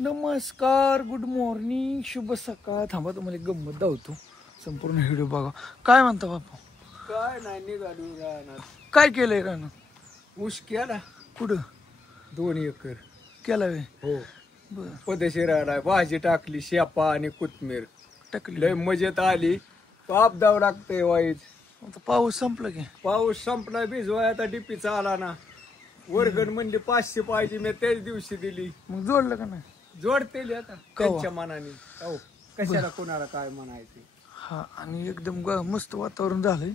नमस्कार, good morning, शुभ सकाळ. थांबा तुम्हाला एक गंमत दावतो, संपूर्ण व्हिडिओ बघा. काय म्हणता बापू? काय नाही निघालो राहणार. काय केलंय रानं? ऊस केला कुठं 2 एकर. केला वे? हो बर, पदेशीर आलाय. भाजी टाकली, शेपा आणि कोथमीर. टाकली. लय मजेत आली. पाप द्यावं लागतंय वाईज. आता पाऊस संपला की? पाऊस संपला, भिजवाय आता डीपीचा आला ना. वर्गण म्हणली 500 पाहिजे, मी त्याच दिवशी दिली. मग जोडलं का नाही? जोडते आता कवा? त्यांच्या मनाने. हो कशाला कोणाला काय म्हणायचे. हा, आणि एकदम मस्त वातावरण झालंय.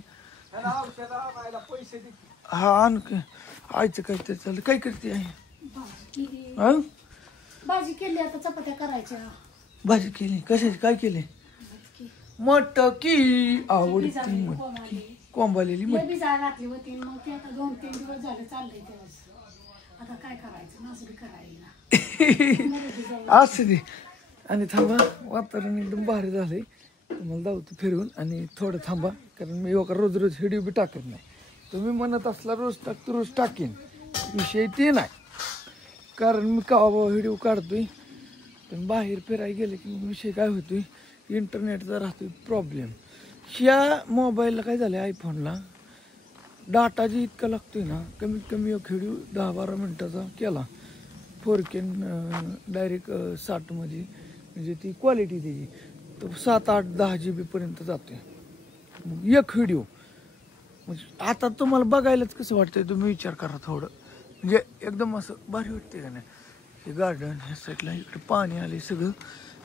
त्याला औषध आणायला पैसे दे. हा, आणखी आयचं काय ते चाललं. काय करते आहे? हा, भाजी केली, आता चपात्या करायच्या. भाजी केली. कशाची? काय केली? मटकी. आवडती मटकी. कोंबालेली मटकी. भिजायला घातली होती, मग ते आता 2-3 दिवस झाले चाललंय तेव्हाच. आता काय करायचं, माझं बी करायला. असू दे. आणि थांबा, वातावरण एकदम भारी झालंय. तुम्हाला जाऊतो फिरवून. आणि थोडं थांबा, कारण मी रोज व्हिडिओ बी टाकत नाही. तुम्ही म्हणत असला रोज टाकतो, रोज टाकेन, विषय ते नाही. कारण मी का व्हिडिओ काढतोय, पण बाहेर फिरायला गेले की विषय काय होतोय, इंटरनेटचा राहतोय प्रॉब्लेम. ह्या मोबाईलला काय झालं, आयफोनला डाटा जी इतका लागतोय ना, कमीत कमी एक व्हिडिओ 10-12 मिनटाचा केला 4K डायरेक्ट 60मध्ये, म्हणजे ती क्वालिटी त्याची तर 7-8-10 GB पर्यंत जाते एक व्हिडिओ. म्हणजे आता तुम्हाला बघायलाच कसं वाटतंय, तुम्ही विचार करा थोडं. म्हणजे एकदम असं भारी वाटते का नाही. हे गार्डन, ह्या साईडला इकडे पाणी आले, सगळं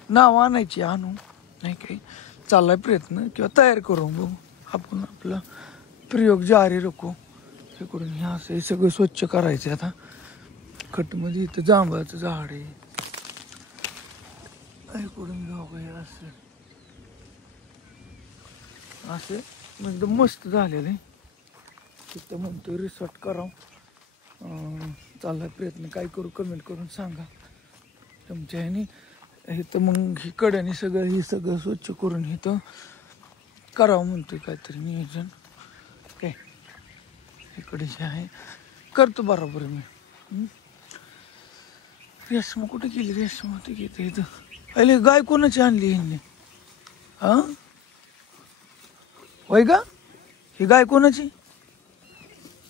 नाव आणायची, आणू नाही काही. चाललाय प्रयत्न, किंवा तयार करू बघू आपण. आपला प्रयोग जारी राखू. इकडून हे असं हे सगळं स्वच्छ करायचं. आता खटमध्ये इथं जांभळाचं झाड आहे. इकडून हे असं असं एकदम मस्त झालेलं आहे. तिथं म्हणतो रिसॉर्ट करावं. चाललाय प्रयत्न. काय करू कमेंट करून सांगा तुमच्या ह्यानी. इथं मग ही कड्याने सगळं हे सगळं स्वच्छ करून इथं करावं म्हणतोय काहीतरी नियोजन. काय इकडे जे आहे करतो बरोबर मी. रेशमा कुठे गेली? रेशमा ते घेते इथं. अरे गाय कोणाची आणली ह्यांनी? हा, वय का? ही गाय कोणाची?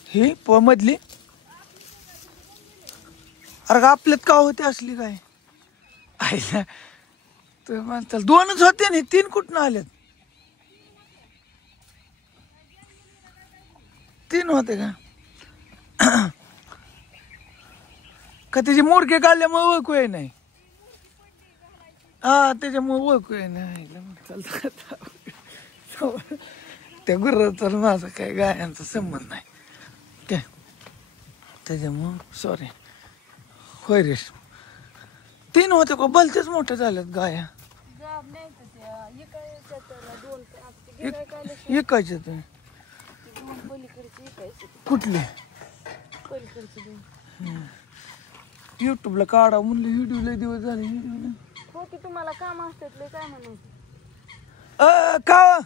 ही मधली? अरे का आपल्यात का होते असली गाय? आईला तर म्हणताल 2च होते ना, 3 कुठनं आल्यात? 3 होते का? का त्याची मोडके काढल्यामुळे ओळखू आहे नाही? हा, त्याच्यामुळे ओळखू आहे नाही. त्या गुर्राचा माझा काय गायांचा संबंध नाही काय, त्याच्यामुळं सॉरी. होय रेश 3 होते का? भलतेच मोठे झाल्यात गाया. एकायचे तुम्ही? कुठले? युट्यूबला काढा म्हणलं, व्हिडिओ लय दिवस झाले व्हिडिओला. हो की, तुम्हाला काम असतात काय म्हणून. का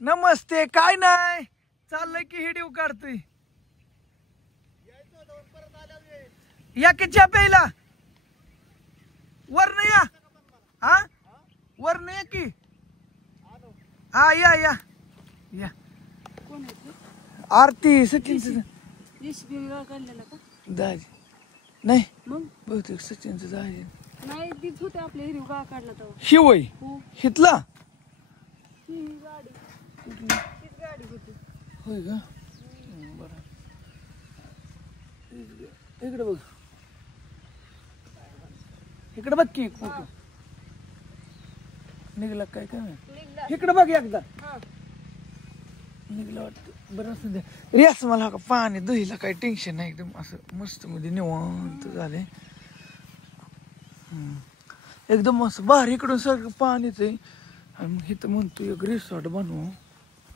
नमस्ते. काय नाही, चाललंय की व्हिडिओ काढतोय. या की चहा प्यायला? वरनं या. हा, वरनं या की. हा, या या या. आरती सचिनचं दाजी नाही, मग बहुतेक सचिनचं दाजी नाही, तीच होते आपल्या हिरवी गाळ काढला तर. शिवय हितला गाडी होती. होय का? बरं, इकडे बघ, इकडे बघ की. निघला काय काय? इकडे बघ एकदा. निघलं वाटतं. बरं असं द्या रेस. मला का पाणी दहीला काही टेन्शन नाही, एकदम असं मस्त मध्ये निवांत झाले. एकदम असं बाहेर इकडून सगळं पाणीच आहे. आणि मग इथं म्हणतो एक रिसॉर्ट बनवू.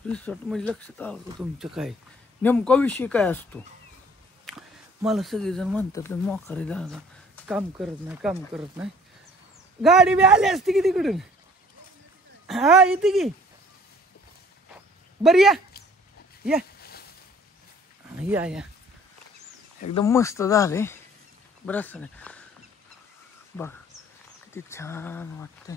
रिसॉर्ट म्हणजे लक्षात आलं का तुमचं काय नेमका विषय काय असतो? मला सगळेजण म्हणतात मोकारी दादा काम करत नाही, काम करत नाही. गाडी बी आली असती की तिकडून. हा, येते की. बरं या या या या. एकदम मस्त झाले. बरं असं नाही, बघ किती छान वाटते.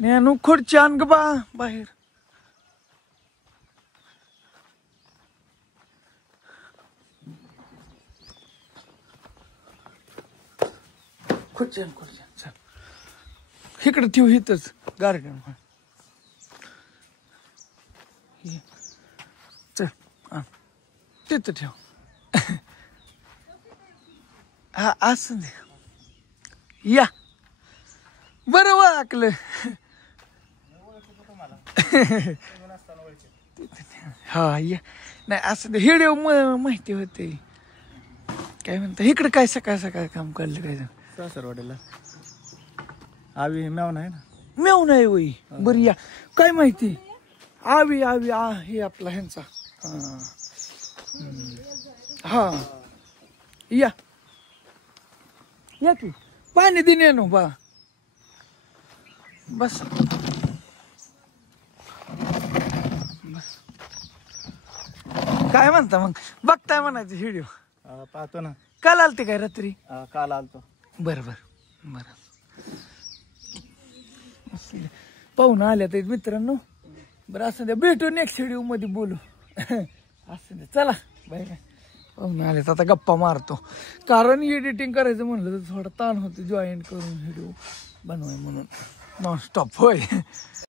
नेनू खुर्ची आण ग बा बाहेर. खुर्ची आण चल. इकडे ठेव इथंच गार्डन. चल तिथं ठेव. हा असं दे. या बरं वाकलं. हा या नाही असं हिडिओ माहिती होते. काय म्हणता इकडे काय सकाळ सकाळ काम काढलं काय सासरवाडीला आवी मेव नाही ना. मेव नाही वय बरं या काय माहिती. आवी आवी हे आपला ह्यांचा. हा या या की पाणी दिन नो बा बस बस. काय म्हणता मग बघताय म्हणायचं व्हिडिओ. पाहतो ना. काल आलते काय रात्री. काल आलतो. बरं बरं बरं. पाहुणं आल्या तर मित्रांनो. बरं असं द्या भेटू नेक्स्ट व्हिडिओ मध्ये बोलू. असं द्या चला बाय बाय. पाहुणं आले तर आता गप्पा मारतो. कारण एडिटिंग करायचं म्हणलं तर थोडा ताण होतो जॉईंट करून व्हिडिओ बनवाय म्हणून. नॉनस्टॉप होय.